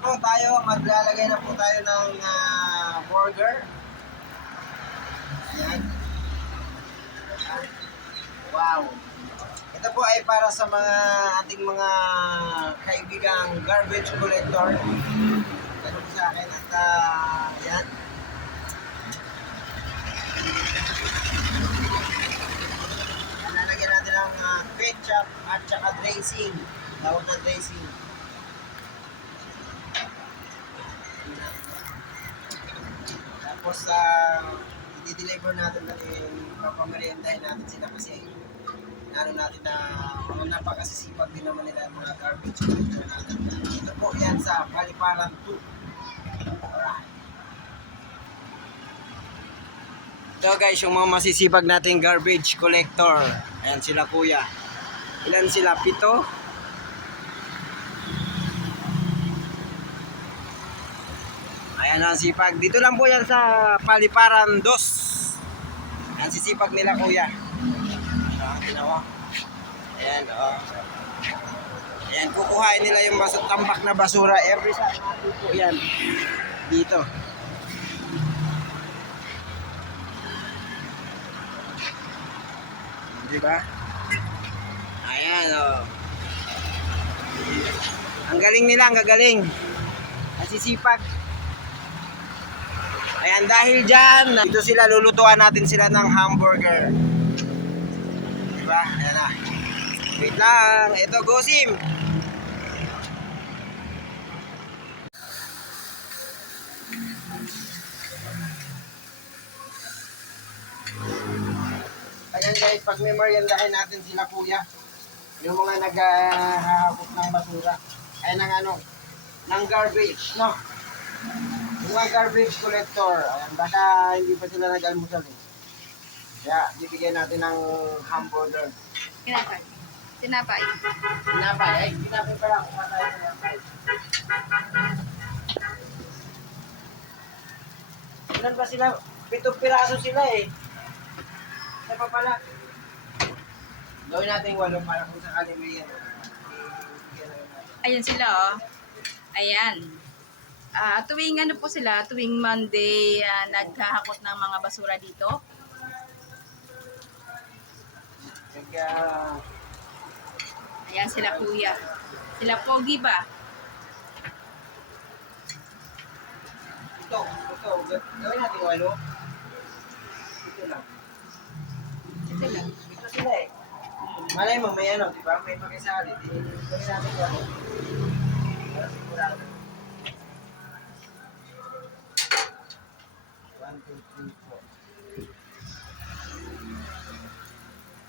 po tayo, maglalagay na po tayo ng ah, burger. Ayan. Ayan. Wow. Ito po ay para sa mga ating mga kaibigang garbage collector. Po sa akin at ah, yan. Yan, Lalagyan natin ng ah, ketchup at saka dressing. Tawag na dressing. Tapos sa i-deliver natin kasi papameriendahin natin sila kasi ano natin na mga napakasisipag din naman nila mga garbage collector natin. Ito po yan sa Paliparan 2. Alright. Ito guys, yung mga masisipag nating garbage collector. Ayan sila kuya. Ilan sila? Pito? Ayan ang sipag. Dito lang po yan sa Paliparan 2. Ayan sisipag nila kuya. Ah, ginawa. Ayan, oh. Ayan, kukuhain nila yung bas tambak na basura every Saturday po yan. Dito. Di ba? Ayan, oh. Ang galing nila, ang gagaling. Nasisipag. Ayan, dahil dyan, dito sila lulutuan natin sila ng hamburger. Diba? Ayan na. Wait lang. Ito, Gosim. Ayan guys, pag may meriendahin natin sila kuya, yung mga naghahakot ng basura, ay ng ano, ng garbage, no? Mga garbage collector, ayan, baka hindi pa sila nag-almusal eh. Kaya, bibigyan natin ng hamburger. Tinapay. Tinapay. Tinapay, ay, tinapay pa tayo ng tinapay. Ilan ba sila? Pitong piraso sila eh. Isa pa pala. Gawin natin walo para kung sakali may ano. natin. Ayan sila, oh. Ayan. Ah, tuwing ano po sila, tuwing Monday, ah, naghahakot ng mga basura dito. Ayan sila kuya. Sila pogi ba? ito, ito, gawin natin walo. Ito lang. Ito lang. Ito sila eh. Malay mo, may ano, di ba? May pakisali. Gawin natin walo. Para sigurado.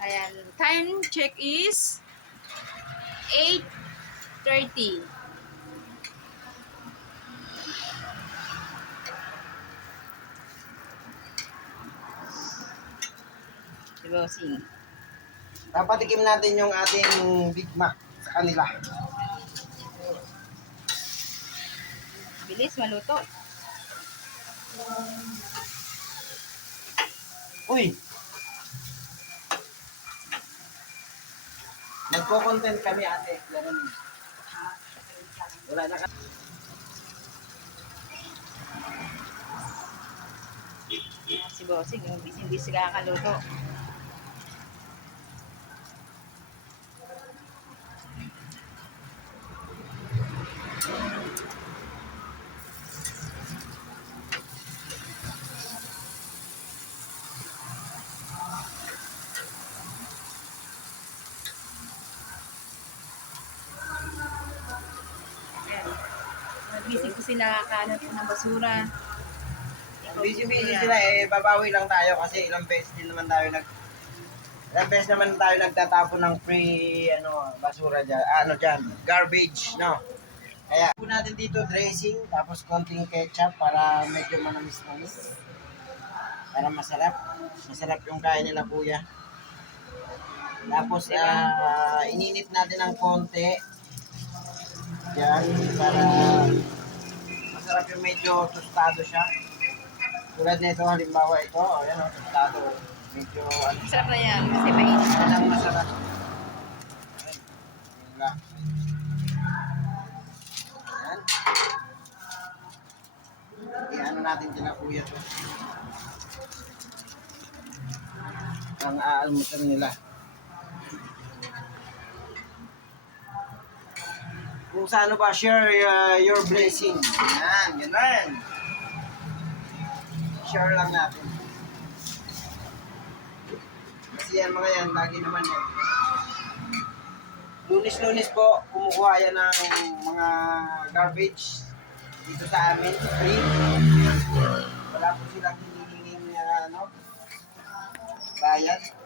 Ayan. Time check is 8.30. Bossing. Papatikim natin yung ating Big Mac sa kanila. Bilis, maluto. Uy! Nagko-content kami ate. Ganun. Wala na ka. Si Bossing, yung busy-busy kakaluto. Ayan. Busy po sila kakalat ng basura. Busy-busy sila eh. Babawi lang tayo kasi ilang beses din naman tayo nag... Ilang beses naman tayo nagtatapon ng free ano, basura dyan. Ano dyan? Garbage, no? Kaya po natin dito dressing, tapos konting ketchup para medyo manamis-namis. Para masarap. Masarap yung kain nila kuya. Tapos ah, ininit natin ng konti. Yan, para masarap yung medyo tostado siya. Tulad nito halimbawa ito, oh, yan oh, tostado. Medyo ano. Masarap na yan kasi mainit. Masarap, masarap. Ayan. Yun lang. Ayan. Iano natin dyan na kuya to. Ang aalmusan nila. Kung sa ano ba, share uh, your blessing. Yan, ganun. Share lang natin. Kasi yan mga yan, lagi naman yan. Lunis-lunis po, kumukuha yan ng mga garbage dito sa amin, free. Wala po silang hinihinging na ano, bayad.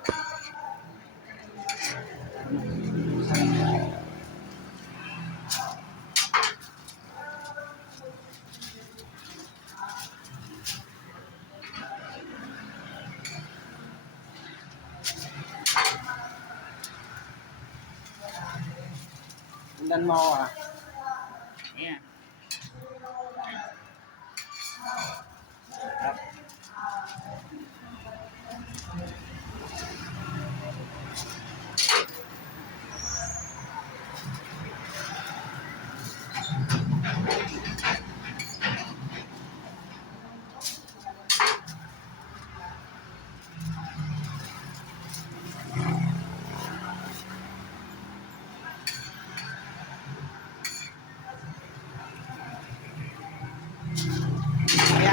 Tingnan mo ako ha. Ayan.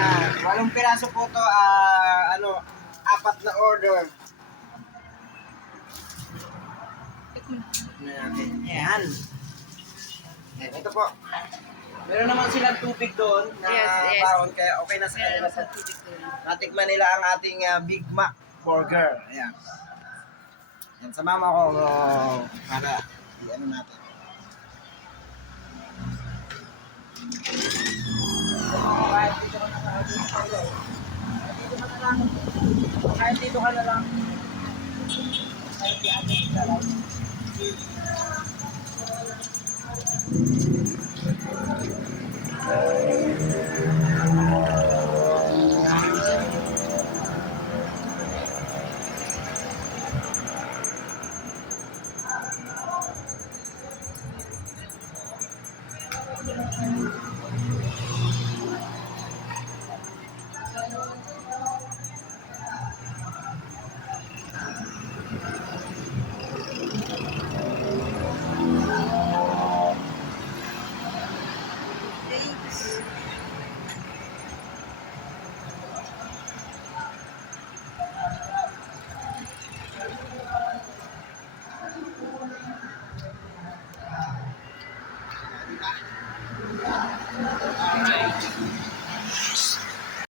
Ayan, walong piraso po to, ah, ano, apat na order. Ano? Ayan. Ayan, ito po. Meron naman silang tubig doon na Yes, yes. baon, kaya okay na sa Meron kanila. naman sa tubig doon. Natikman nila ang ating ah, Big Mac Burger. Ayan. Yan, sa mama ko, oh, para, ano natin. Kahit dito ka na lang, dito ka na lang. Kahit dito ka na lang. Kahit dito